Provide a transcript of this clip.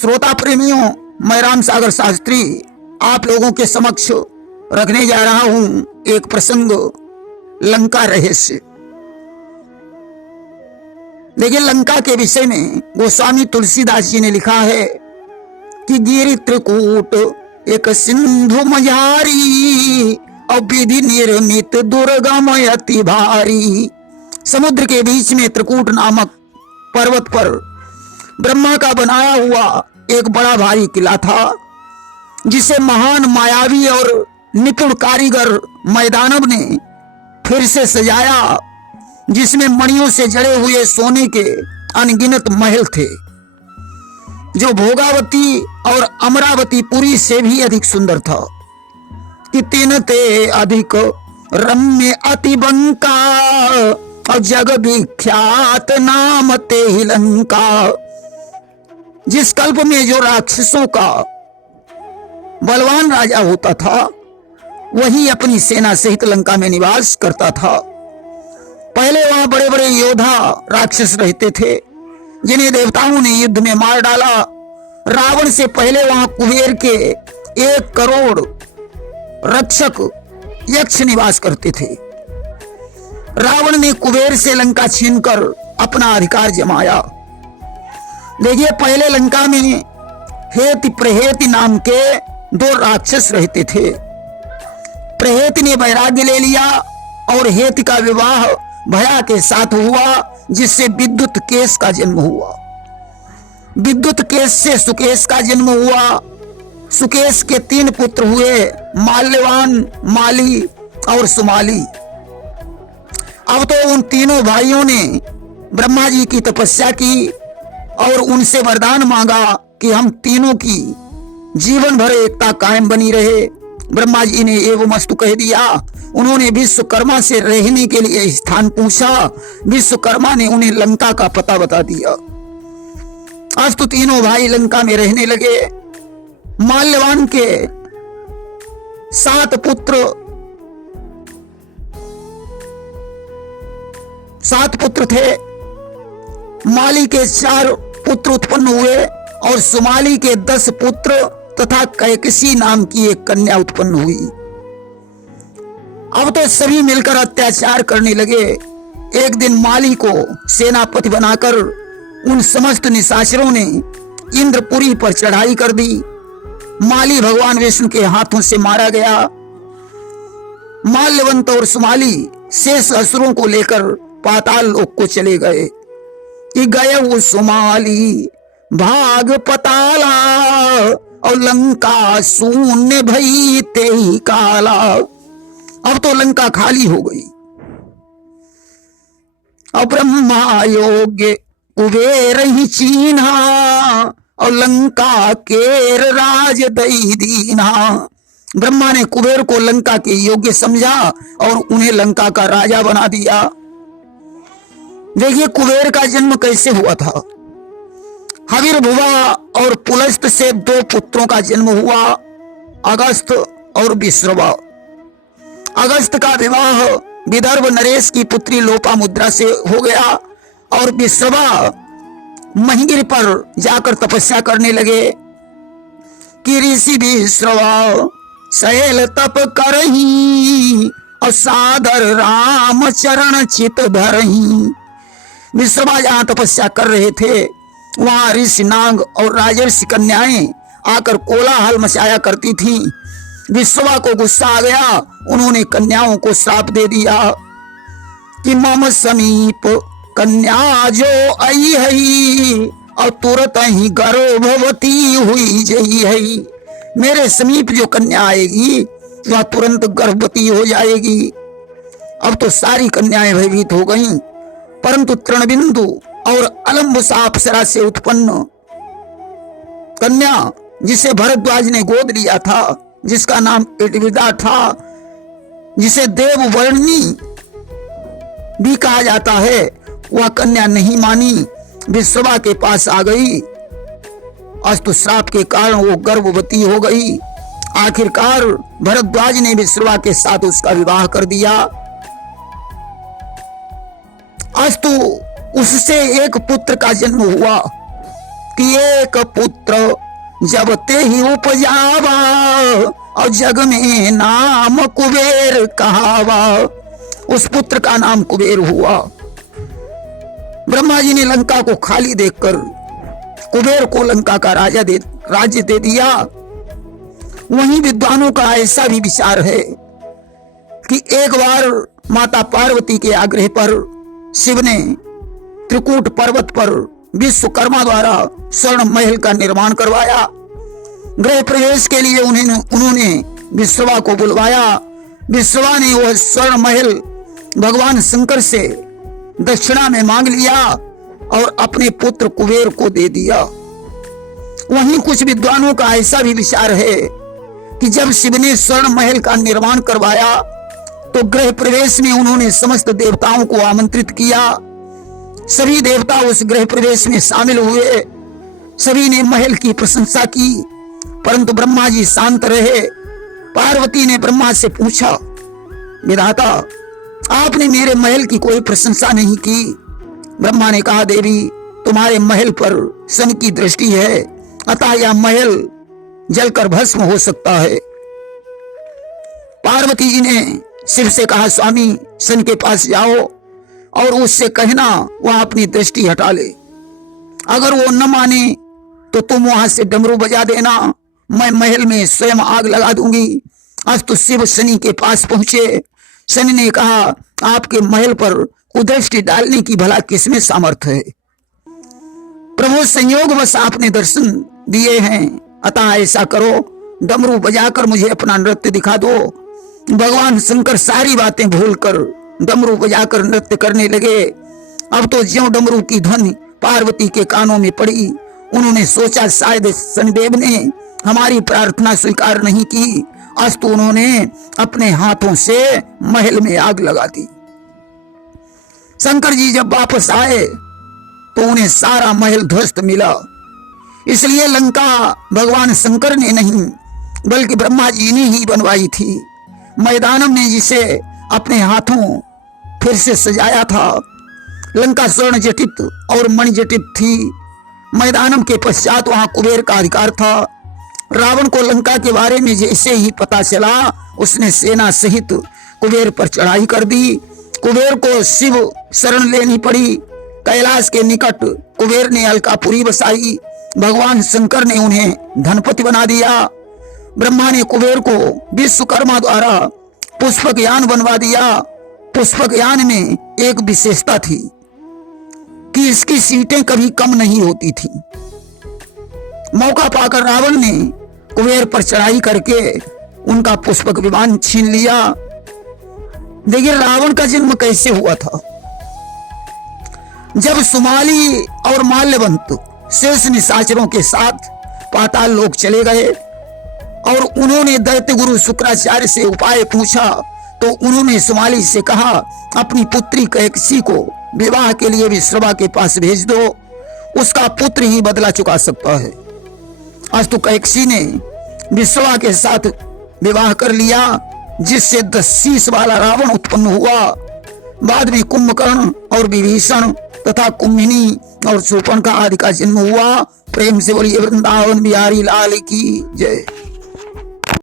श्रोता प्रेमियों, मैं राम सागर शास्त्री आप लोगों के समक्ष रखने जा रहा हूं एक प्रसंग, लंका रहस्य। देखिए, लंका के विषय में गोस्वामी तुलसीदास जी ने लिखा है कि गिरि त्रिकूट एक सिंधु मझारी और विधि निर्मित दुर्गम अति भारी। समुद्र के बीच में त्रिकूट नामक पर्वत पर ब्रह्मा का बनाया हुआ एक बड़ा भारी किला था, जिसे महान मायावी और निपुण कारीगर मैदानव ने फिर से सजाया, जिसमें मणियों से जड़े हुए सोने के अनगिनत महल थे, जो भोगावती और अमरावती पुरी से भी अधिक सुंदर था। कि तीन ते अधिक रम्य अति बंका और जग विख्यात नाम ते ही लंका। जिस कल्प में जो राक्षसों का बलवान राजा होता था, वही अपनी सेना सहित लंका में निवास करता था। पहले वहां बड़े बड़े योद्धा राक्षस रहते थे, जिन्हें देवताओं ने युद्ध में मार डाला। रावण से पहले वहां कुबेर के 1 करोड़ रक्षक यक्ष निवास करते थे। रावण ने कुबेर से लंका छीनकर अपना अधिकार जमाया। देखिए, पहले लंका में हेति प्रहेति नाम के 2 राक्षस रहते थे। प्रहेति ने वैराग्य ले लिया और हेति का विवाह भया के साथ हुआ, जिससे विद्युत केश का जन्म हुआ। विद्युत केश से सुकेश का जन्म हुआ। सुकेश के 3 पुत्र हुए, माल्यवान, माली और सुमाली। अब तो उन तीनों भाइयों ने ब्रह्मा जी की तपस्या की और उनसे वरदान मांगा कि हम तीनों की जीवन भर एकता कायम बनी रहे। ब्रह्मा जी ने एवमस्तु कह दिया। उन्होंने विश्वकर्मा से रहने के लिए स्थान पूछा। विश्वकर्मा ने उन्हें लंका का पता बता दिया। आज तो तीनों भाई लंका में रहने लगे। माल्यवान के 7 पुत्र थे। माली के 4 पुत्र उत्पन्न हुए और सुमाली के 10 पुत्र तथा कैकसी नाम की एक कन्या उत्पन्न हुई। अब तो सभी मिलकर अत्याचार करने लगे। एक दिन माली को सेनापति बनाकर उन समस्त निशाचरों ने इंद्रपुरी पर चढ़ाई कर दी। माली भगवान विष्णु के हाथों से मारा गया। माल्यवंत और सुमाली शेष असुरों को लेकर पाताल लोक को चले गए। कि गए वो सुमाली भाग पताला और लंका शून्य भई ते ही काला। अब तो लंका खाली हो गई। अब ब्रह्मा योग्य कुबेर ही चीन्हा और लंका केर राज दई दीना। ब्रह्मा ने कुबेर को लंका के योग्य समझा और उन्हें लंका का राजा बना दिया। देखिए, कुबेर का जन्म कैसे हुआ था। हविर्भुवा और पुलस्त से 2 पुत्रों का जन्म हुआ, अगस्त और विश्रवा। अगस्त का विवाह विदर्भ नरेश की पुत्री लोपामुद्रा से हो गया और विश्रवा महिगिर पर जाकर तपस्या करने लगे। कि ऋषि विश्रवा शैल तप करही और सादर राम चरण चित धरही। विश्रवा जहां तपस्या कर रहे थे, वहां ऋषि नाग और राजर्षि कन्याएं आकर कोलाहल मचाया करती थीं। विश्रवा को गुस्सा आ गया। उन्होंने कन्याओं को श्राप दे दिया कि मम समीप कन्या जो आई है और तुरंत ही गर्भवती हुई जई है। मेरे समीप जो कन्या आएगी वह तुरंत गर्भवती हो जाएगी। अब तो सारी कन्याएं भयभीत हो गईं, परंतु तृणबिंदु और अलम्बुसा अप्सरा से उत्पन्न कन्या, जिसे भरद्वाज ने गोद लिया था, जिसका नाम एटविदा था, जिसे देववर्णी भी कहा जाता है, वह कन्या नहीं मानी, विश्रवा के पास आ गई। अस्तु श्राप के कारण वो गर्भवती हो गई। आखिरकार भरद्वाज ने विश्रवा के साथ उसका विवाह कर दिया। अस्तु उससे एक पुत्र का जन्म हुआ कि एक पुत्र जब ते ही उपजावा और जग में नाम कुबेर कहावा। उस पुत्र का नाम कुबेर हुआ। ब्रह्मा जी ने लंका को खाली देखकर कुबेर को लंका का राज्य दे दिया। वहीं विद्वानों का ऐसा भी विचार है कि एक बार माता पार्वती के आग्रह पर शिव ने त्रिकूट पर्वत पर विश्वकर्मा द्वारा स्वर्ण महल का निर्माण करवाया। गृह प्रवेश के लिए उन्होंने विश्रवा को बुलवाया। विश्रवा ने वह स्वर्ण महल भगवान शंकर से दक्षिणा में मांग लिया और अपने पुत्र कुबेर को दे दिया। वहीं कुछ विद्वानों का ऐसा भी विचार है कि जब शिव ने स्वर्ण महल का निर्माण करवाया तो गृह प्रवेश में उन्होंने समस्त देवताओं को आमंत्रित किया। सभी देवता उस गृह प्रवेश में शामिल हुए। सभी ने महल की प्रशंसा की, परंतु ब्रह्मा जी शांत रहे। पार्वती ने ब्रह्मा से पूछा, विधाता आपने मेरे महल की कोई प्रशंसा नहीं की। ब्रह्मा ने कहा, देवी तुम्हारे महल पर सन की दृष्टि है, अतः यह महल जलकर भस्म हो सकता है। पार्वती जी ने शिव से कहा, स्वामी सन के पास जाओ और उससे कहना वह अपनी दृष्टि हटा ले। अगर वो न माने तो तुम वहां से डमरू बजा देना, मैं महल में स्वयं आग लगा दूंगी। आज तो शिव शनि के पास पहुंचे। शनि ने कहा, आपके महल पर कुदृष्टि डालने की भला किसमें सामर्थ्य है। प्रभु संयोगवश आपने दर्शन दिए हैं, अतः ऐसा करो डमरू बजाकर मुझे अपना नृत्य दिखा दो। भगवान शंकर सारी बातें भूलकर डमरू बजाकर नृत्य करने लगे। अब तो ज्यों डमरू की ध्वनि पार्वती के कानों में पड़ी, उन्होंने सोचा शायद शनिदेव ने हमारी प्रार्थना स्वीकार नहीं की। अस्तु उन्होंने अपने हाथों से महल में आग लगा दी। शंकर जी जब वापस आए तो उन्हें सारा महल ध्वस्त मिला। इसलिए लंका भगवान शंकर ने नहीं बल्कि ब्रह्मा जी ने ही बनवाई थी। मैदानम ने जिसे अपने हाथों फिर से सजाया था। लंका स्वर्ण जटित और मणि जटित थी। मैदानम के पश्चात वहां कुबेर का अधिकार था। रावण को लंका के बारे में जैसे ही पता चला, उसने सेना सहित कुबेर पर चढ़ाई कर दी। कुबेर को शिव शरण लेनी पड़ी। कैलाश के निकट कुबेर ने अलकापुरी बसाई। भगवान शंकर ने उन्हें धनपति बना दिया। ब्रह्मा ने कुबेर को विश्वकर्मा द्वारा पुष्पक यान बनवा दिया। पुष्पक यान में एक विशेषता थी कि इसकी सीटें कभी कम नहीं होती थी। मौका पाकर रावण ने कुबेर पर चढ़ाई करके उनका पुष्पक विमान छीन लिया। देखिए रावण का जन्म कैसे हुआ था। जब सुमाली और माल्यवंत शेष निशाचरों के साथ पाताल लोक चले गए और उन्होंने दैत्य गुरु शुक्राचार्य से उपाय पूछा, तो उन्होंने सुमाली से कहा, अपनी पुत्री कैकसी को विवाह के लिए विश्रवा के पास भेज दो, उसका पुत्र ही बदला चुका सकता है। अस्तु कैकसी ने विश्रवा के साथ विवाह कर लिया, जिससे 10 शीश वाला रावण उत्पन्न हुआ। बाद में कुंभकर्ण और विभीषण तथा कुम्भिनी और शूर्पणखा आदि का जन्म हुआ। प्रेम से बोलिए वृंदावन बिहारी लाल की जय।